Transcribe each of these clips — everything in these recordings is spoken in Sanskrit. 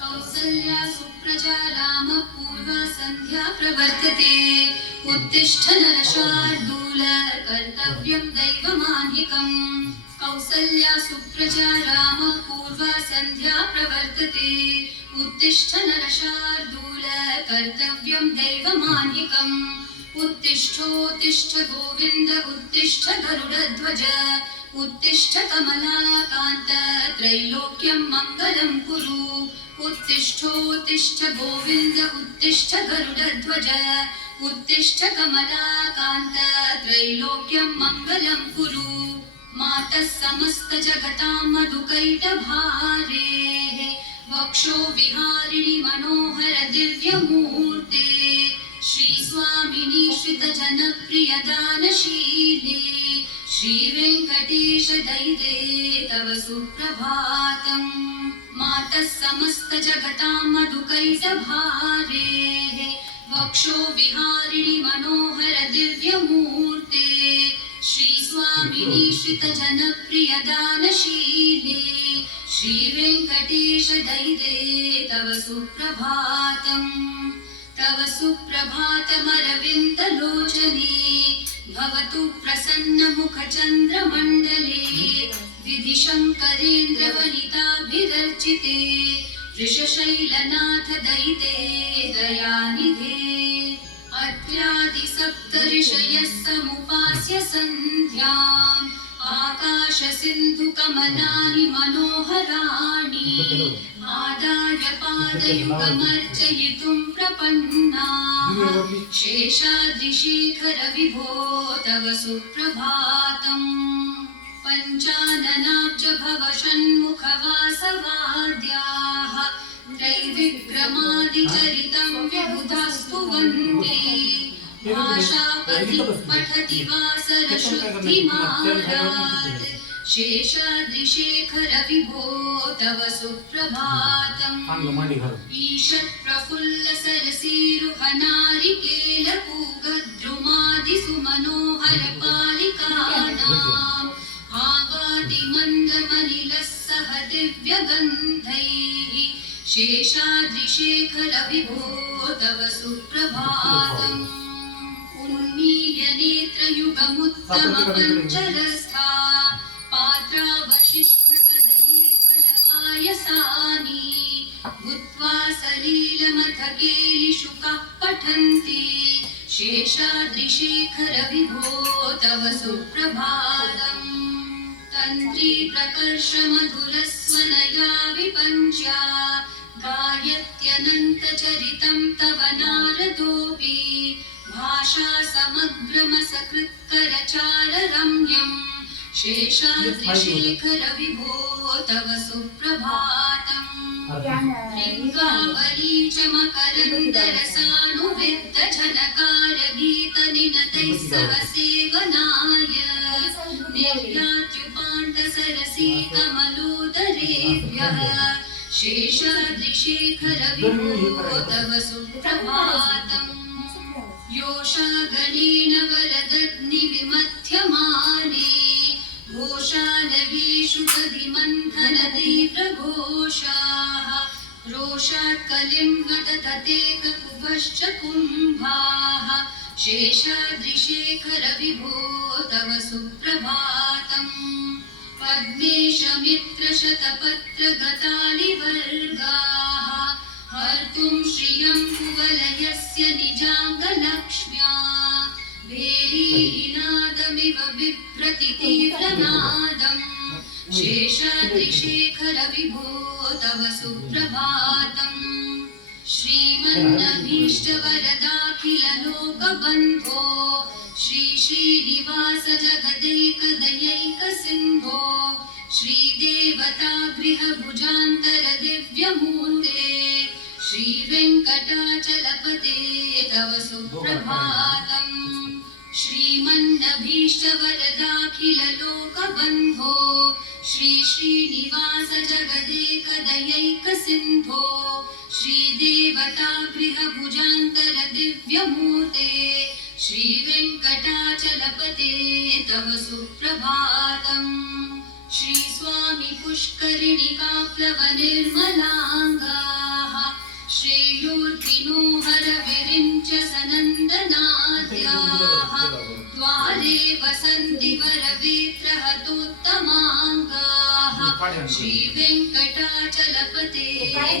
कौसल्या सुप्रजा रामपूर्वा सन्ध्या प्रवर्तते उत्तिष्ठ नरशार्दूल कर्तव्यं दैवमान्निकम् कौसल्या सुप्रजा रामपूर्वा सन्ध्या प्रवर्तते उत्तिष्ठ नरशार्दूल कर्तव्यं दैवमान्निकम् उत्तिष्ठोत्तिष्ठ गोविन्द उत्तिष्ठ गरुडध्वज उत्तिष्ठ कमलाकान्त त्रैलोक्यं मङ्गलं कुरु उत्तिष्ठोत्तिष्ठ गोविन्द उत्तिष्ठ गरुडध्वज उत्तिष्ठ कमलाकान्त त्रैलोक्यं मङ्गलं कुरु मातः समस्त जगतां मधुकैटभारेः वक्षो विहारिणि मनोहर दिव्यमूर्ते श्रीस्वामिनि श्रितजनप्रियदानशीले श्रीवेङ्कटेश दैते तव सुप्रभातम् मातः समस्त जगतां मधुकैटभारेः वक्षो विहारिणि मनोहर दिव्यमूर्ते श्रीस्वामिनि श्रितजनप्रियदानशीले श्रीवेङ्कटेश दैते तव सुप्रभातम् तव सुप्रभातमरविन्दलोचने भवतु प्रसन्नमुखचन्द्रमण्डले विधिशङ्करेन्द्रवनिताभिरर्चिते वृषशैलनाथ दैते दयानिधे अद्यादिसप्तऋषयः समुपास्य सन्ध्याम् आकाशसिन्धुकमलानि मनोहराणि आदाय पादयुगमर्चयितुं प्रपन्नाः शेषाद्रिशेखर विभो तव सुप्रभातम् पञ्चाननाब्ज भव षण्मुखवासवाद्याः त्रैविक्रमादिचरितं विबुधास्तु वन्दे भाषापतिः पठति वासरशुद्धिमारात् शेषाद्रिशेखर विभो तव सुप्रभातम् ईषत् प्रफुल्ल सरसीरुहनारिकेलपूगद्रुमादिसुमनोहर पालिकानाम् आवादिमन्दमनिलः सह दिव्यगन्धैः शेषाद्रिशेखर विभो तव सुप्रभातम् उन्मील्य नेत्रयुगमुत्तमपञ्चरस्था पात्रावशिष्टकदलीफलपायसानि भूत्वा सलीलमथकेलिशुकाः पठन्ति शेषाद्रिशेखर विभो तव सुप्रभातम् तन्त्री प्रकर्षमधुरस्वनया विपञ्च्या गायत्यनन्तचरितं तव नारदोऽपि भाषा समग्रमसकृत्करचाररम्यम् शेषाद्रिशेखर विभो तव सुप्रभातम् लिङ्गावली च मकरन्दरसानुविद्धझनकारगीतनिनतैः सह सेवनाय निर्यात्युपान्तसरसी कमलोदरेभ्यः शेषाद्रिशेखर विभो तव सुप्रभातम् योषागणेन वरदग्निविमथ्यमाने घोषालयेषु दधिमन्थनतीव्रघोषाः रोषात् कलिं वदततेककुभश्च कुम्भाः शेषाद्रिशेखर विभो तव सुप्रभातम् पद्मेशमित्रशतपत्रगतालिवर्गाः हर्तुं श्रियं कुवलयस्य निजाङ्गलक्ष्म्या भेरीनादमिव बिभ्रति तीव्रनादम् शेषाद्रिशेखर विभो तव सुप्रभातम् श्रीमन्नभीष्टवरदाखिललोकबन्धो श्री श्रीनिवास जगदैकदयैकसिन्धो श्रीदेवतागृहभुजान्तरदिव्यमूर्ते श्रीवेङ्कटाचलपते तव सुप्रभातम् श्रीमन्नभीष्टवरदाखिललोकबन्धो श्री श्रीनिवास जगदैकदयैकसिन्धो श्रीदेवतागृहभुजान्तरदिव्यमूर्ते श्रीवेङ्कटाचलपते तव सुप्रभातम् श्रीस्वामी पुष्करिणिकाप्लवनिर्मलाङ्गाः श्रेयोर्धिनो हरविरिञ्च सनन्दनाद्याः द्वारे वसन्ति वरवेत्रहतोत्तमाङ्गाः श्रीवेङ्कटाचलपते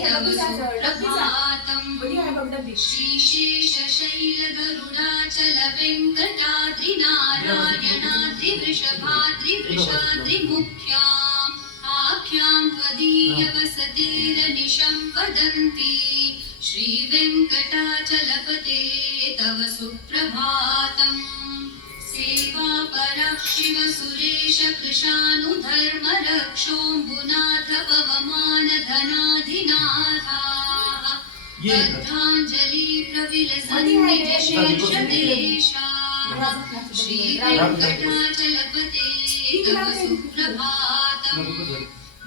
तव सुप्रभातम् श्रीशेषशैलगरुडाचलवेङ्कटाद्रिनारायणाद्रिवृषभाद्रिवृषाद्रिमुख्याम् आख्यां त्वदीयवसतेरनिशं वदन्ति श्रीवेङ्कटाचलपते तव सुप्रभातम् सेवापरः शिवसुरेश कृशानुधर्मरक्षोऽम्बुनाथ पवमानधनाधिनाथाः बद्धाञ्जलि प्रविलसन्निजशेषदेशाः श्रीवेङ्कटाचलपते तव सुप्रभातम्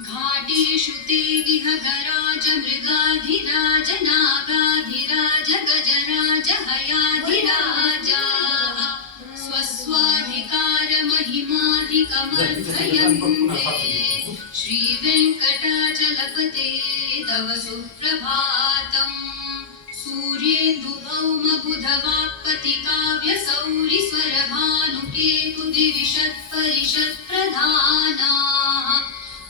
घाटेषु ते विहगराज मृगाधिराज नागाधिराज गजराज हयाधिराजाः स्वस्वाधिकारमहिमाधिकमर्थयन्ते श्रीवेङ्कटाचलपते तव सुप्रभातम् सूर्येन्दुभौमबुधवाक्पतिकाव्यसौरिस्वरभानुकेतुदिविशत्परिषत्प्रधानाः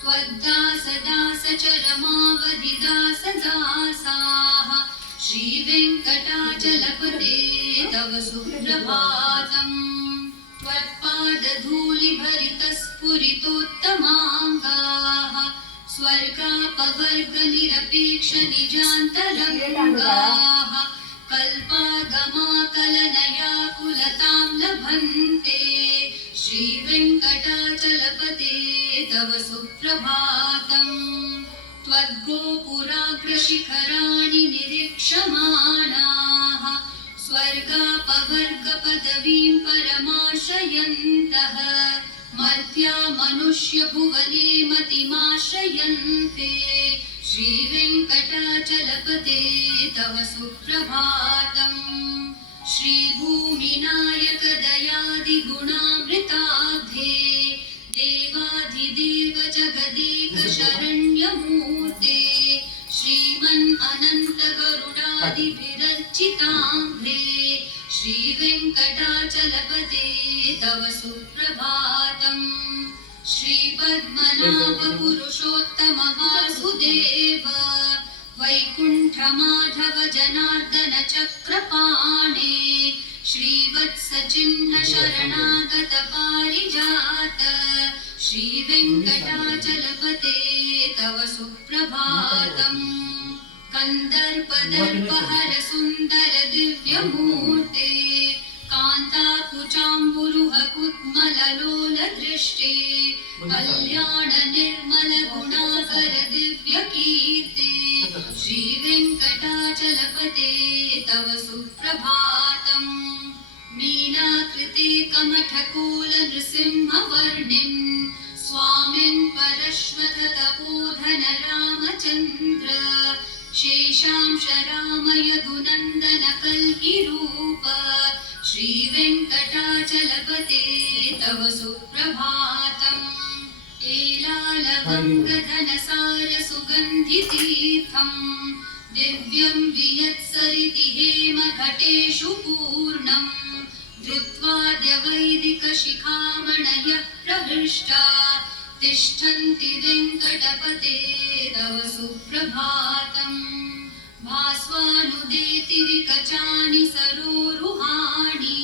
त्वद्दासदासचरमावधिदासदासाः श्रीवेङ्कटाचलपते तव सुप्रभातम् त्वत्पादधूलिभरितस्फुरितोत्तमाङ्गाः स्वर्गापवर्गनिरपेक्षनिजान्तरङ्गाः कल्पागमाकलनयाकुलतां लभन्ते श्रीवेङ्कटाचलपते तव सुप्रभातम् त्वद्गोपुराग्रशिखराणि निरीक्षमाणाः स्वर्गापवर्गपदवीं परमाश्रयन्तः मर्त्या मनुष्यभुवने मतिमाश्रयन्ते श्रीवेङ्कटाचलपते तव सुप्रभातम् श्रीभूमिनायकदयादिगुणामृताब्धे देवाधिदेव जगदेक शरण्यमूर्ते श्रीमन् अनन्तकरुणादिभिरर्चिताम्भ्रे श्रीवेङ्कटाचलपते तव सुप्रभातम् श्रीपद्मनाभपुरुषोत्तम वासुदेव वैकुण्ठमाधव जनार्दन चक्रपाणे श्रीवत्सचिह्न शरणागत पारिजात श्रीवेङ्कटाचलपते तव सुप्रभातम् कन्दर्पदर्पहर सुन्दर दिव्यमूर्ते कान्ताकुचाम्बुरुह कुत्मललोल दृष्टे कल्याण निर्मल गुणाकर दिव्यकीर्ते श्रीवेङ्कटाचलपते तव सुप्रभातम् मीनाकृते कमठकोल नृसिंहवर्णिम् स्वामिन् परश्वथ तपोधन रामचन्द्र शेषांश रामयदुनन्दन कल्किरूप श्रीवेङ्कटाचलपते तव सुप्रभातम् एलालगङ्गधनसार सुगन्धितीर्थम् दिव्यं वियत्सरिति हेमघटेषु पूर्णम् धृत्वाद्यवैदिकशिखामणयः प्रहृष्टा तिष्ठन्ति वेङ्कटपते तव सुप्रभातम् भास्वानुदेति विकचानि सरोरुहाणि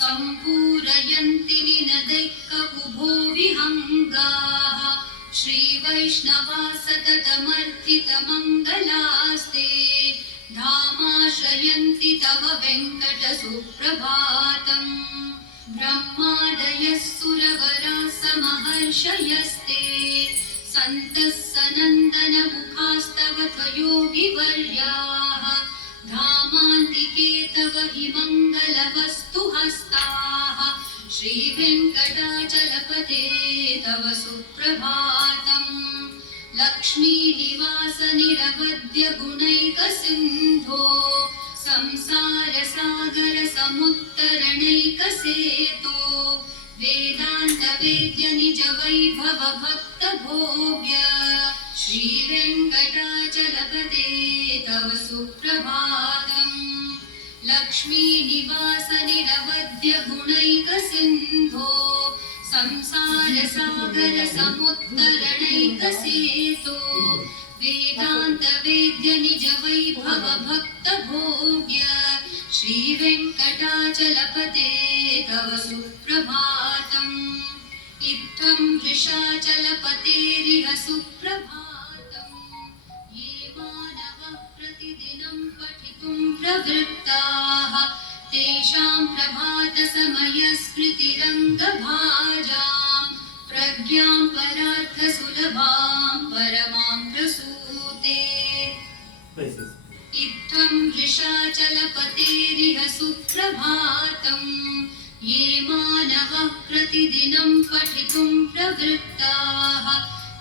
सम्पूरयन्ति निनदैककुभो विहङ्गाः श्रीवैष्णवा सततमर्थितमङ्गलास्ते धामाश्रयन्ति तव वेङ्कट सुप्रभातम् ब्रह्मादयः सुरवराः समहर्षयस्ते सन्तः सनन्दनमुखास्तव त्वयोगिवर्याः धामान्तिके तव हि मङ्गलवस्तुहस्ताः श्रीवेङ्कटाचलपते तव सुप्रभातम् लक्ष्मीनिवास निरवध्य गुणैक वेङ्कटाचलपते तव सुप्रभातम् लक्ष्मीनिवास निरवध्य गुणैकसिन्धो संसारसागर समुत्तरणैकसेतो वेदान्त वेद्य निज वैभव भक्त भोग्य श्रीवेङ्कटाचलपते तव सुप्रभातम् इत्थं वृषाचलपतेरिह सुप्रभातम् ये मानवः प्रतिदिनं पठितुं प्रवृत्ताः तेषां प्रभातसमयस्मृतिरङ्गभाजां प्रज्ञां परार्थसुलभां परमां प्रसूते इत्थं वृषाचलपतेरिह सुप्रभातम् ये मानवः प्रतिदिनं पठितुं प्रवृत्ताः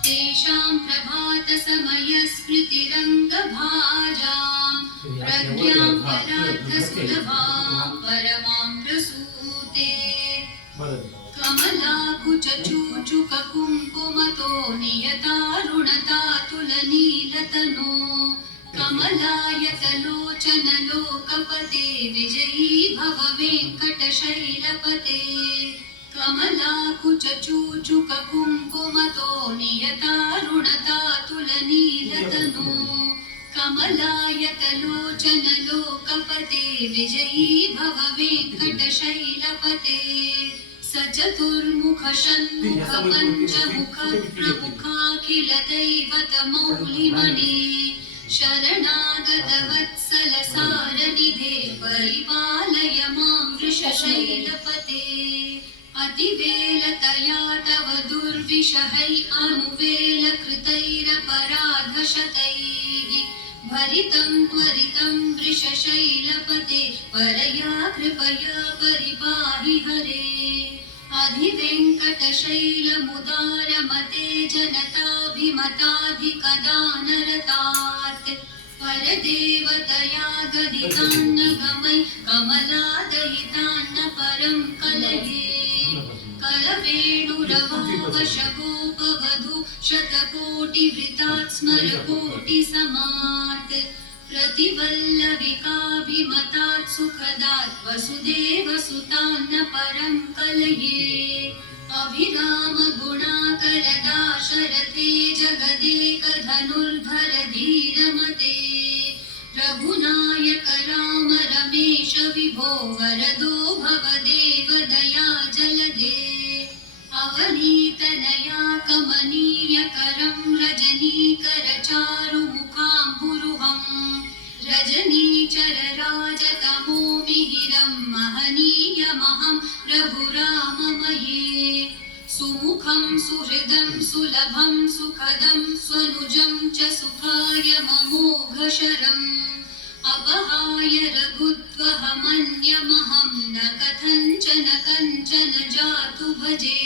तेषां प्रभातसमयस्मृतिरङ्गभाजां प्रज्ञां परार्थसुलभां परमां प्रसूते कमलाकुचूचुककुङ्कुमतो नियतारुणतातुलनीलतनो कमलायतलोचनलोकपते विजयी भव वेङ्कटशैलपते कमलाकुचूचुककुङ्कुमतो नियतारुणतातुलनीलतनो कमलायतलोचनलोकपते विजयी भव वेङ्कटशैलपते सचतुर्मुख षण्मुख पञ्चमुख प्रमुखाखिल दैवतमौलिमणे शरणागत वत्सल सारनिधे परिपालय मां वृषशैलपते अतिवेलतया तव दुर्विषहै अनुवेलकृतैरपराधशतैः भरितं त्वरितं वृषशैलपते परया कृपया परिपाहि हरे अधिवेङ्कटशैलमुदारमते जनताभिमताधिकदानरतात् परदेवतया गदितान्नगमै कमलादयितान्न परं कलये करवेणुरवावशगोपवधू शतकोटिवृतात् स्मरकोटिसमात् प्रतिवल्लविकाभिमतात् सुखदात् वसुदेवसुतान्न परं कलये अभिराम गुणाकरदाशरथे जगदेकधनुर्धर धीरमते रघुनायक राम रमेश विभो वरदो भवदेव दया जलदे अवनीतनया कमनीयकरं रजनीकर चारुमुखाम्बुरुहं रजनीचरराजतमो मिहिरं महनीयमहं रघुराममये सुमुखं सुहृदं सुलभं सुखदं स्वनुजं च सुखाय ममोघशरम् अपहाय रघुत्वहमन्यमहं न कथञ्चन कञ्चन जातु भजे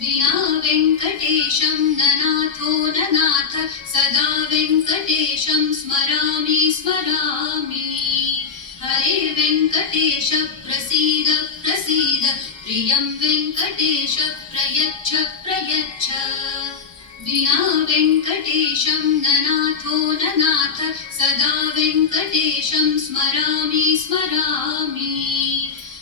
विना वेङ्कटेशं न नाथो न नाथ सदा वेङ्कटेशं स्मरामि स्मरामि हरे वेङ्कटेश प्रसीद प्रसीद प्रियं वेङ्कटेश प्रयच्छ प्रयच्छ विना वेङ्कटेशं न नाथो न नाथ सदा वेङ्कटेशं स्मरामि स्मरामि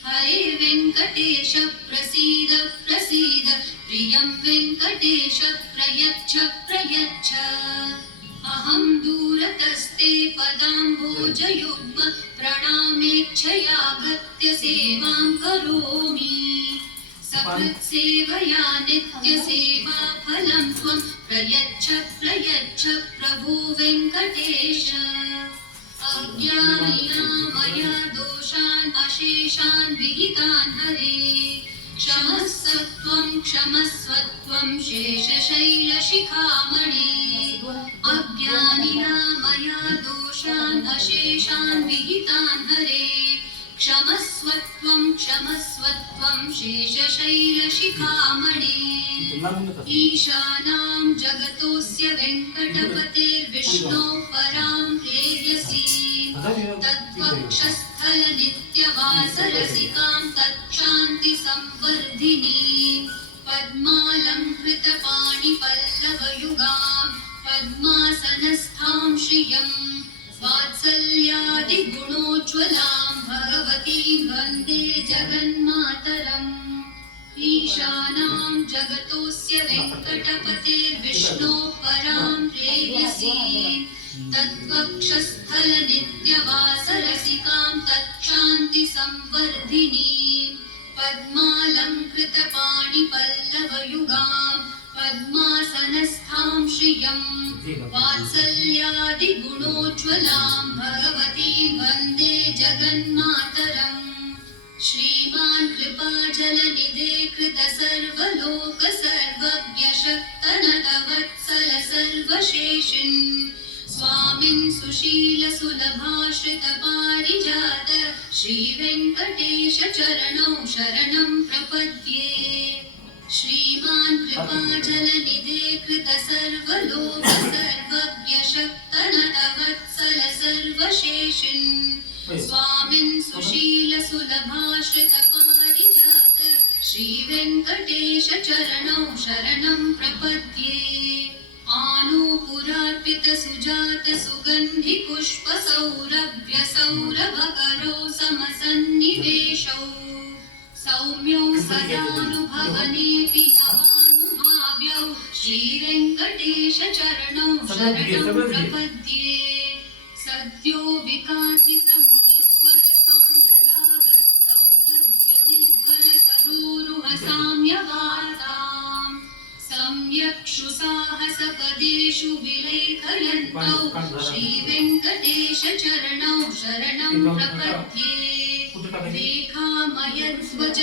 हरे वेङ्कटेश प्रसीद प्रसीद प्रियं वेङ्कटेश प्रयच्छ प्रयच्छ अहं दूरतस्ते पदाम्बोजयुग्म प्रणामेच्छयागत्य सेवां करोमि सकृत्सेवया नित्यसेवाफलं त्वं प्रयच्छ प्रयच्छ प्रभो वेङ्कटेश अज्ञानिना मया दोषान् अशेषान् विहितान् हरे क्षमस्वत्वं क्षमस्वत्वं शेषशैलशिखामणे अज्ञानिना मया दोषान् अशेषान् विहितान् हरे क्षमस्वत्वं क्षमस्वत्वं शेषशैलशिखामणे ईशानां जगतोऽस्य वेङ्कटपतेर्विष्णोः परां प्रेयसीं तद्वक्षस्थलनित्यवासरसिकां तच्छान्तिसंवर्धिनीं पद्मालङ्कृतपाणिपल्लवयुगां पद्मासन वन्दे जगन्मातरम् ईशानां जगतोऽस्य वेङ्कटपतेर्विष्णोः परां प्रेयसीं तत्वक्षस्थलनित्यवासरसिकां तच्छान्तिसंवर्धिनीं पद्मालङ्कृतपाणिपल्लवयुगां पद्मासनस्थां श्रियं वात्सल्यादिगुणोज्ज्वलां भगवतीं वन्दे जगन्मातरम् श्रीमान् कृपाजलनिधे कृतसर्वलोक सर्वज्ञशक्तनतवत्सल सर्वशेषिन् स्वामिन् सुशीलसुलभाश्रितपारिजात श्रीवेङ्कटेश चरणौ शरणं प्रपद्ये श्रीमान् कृपाजलनिधे कृतसर्वलोक सर्वज्ञशक्तनतवत्सल सर्वशेषिन् स्वामिन् सुशीलसुलभाश्रितपारिजात श्रीवेङ्कटेश चरणौ शरणं प्रपद्ये आनूपुरार्पितसुजात सुगन्धिपुष्पसौरभ्यसौरभकरो समसन्निवेशौ सौम्यौ सदानुभवनेऽपि नवानुभाव्यौ श्रीवेङ्कटेश चरणौ शरणं प्रपद्ये सद्यो विकासि समुदिस्वरसान्द्रलाभ सौरभ्यनिर्भर सरोरुहसाम्यवार्ताम् सम्यक्षु साहसपदेषु विलेखयन्तौ श्रीवेङ्कटेश चरणौ शरणं प्रपद्ये रेखामयध्वज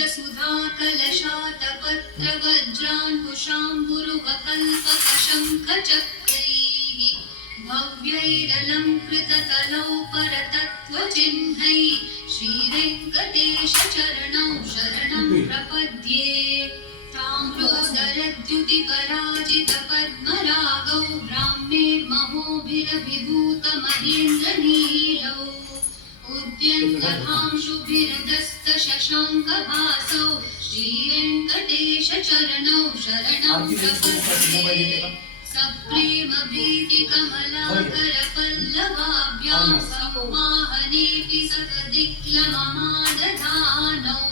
सुधाकलशातपत्रवज्रान्कुशाम्बुरुवकल्पकशङ्खचक्रैः भव्यैरलङ्कृततलौ परतत्त्वचिह्नैः श्रीवेङ्कटेश चरणौ शरणं प्रपद्ये ताम्रोदरद्युतिपराजितपद्मरागौ ब्राह्मेर्महोभिरभिभूतमहेन्द्रनीलौ उद्यन्तभांशुभिर्दस्तशशाङ्कभासौ श्रीवेङ्कटेश चरणौ शरणं प्रपद्ये सप्रेमभीतिकमलाकरपल्लवाभ्यां संवाहनेऽपि सकदिक्लममादधानौ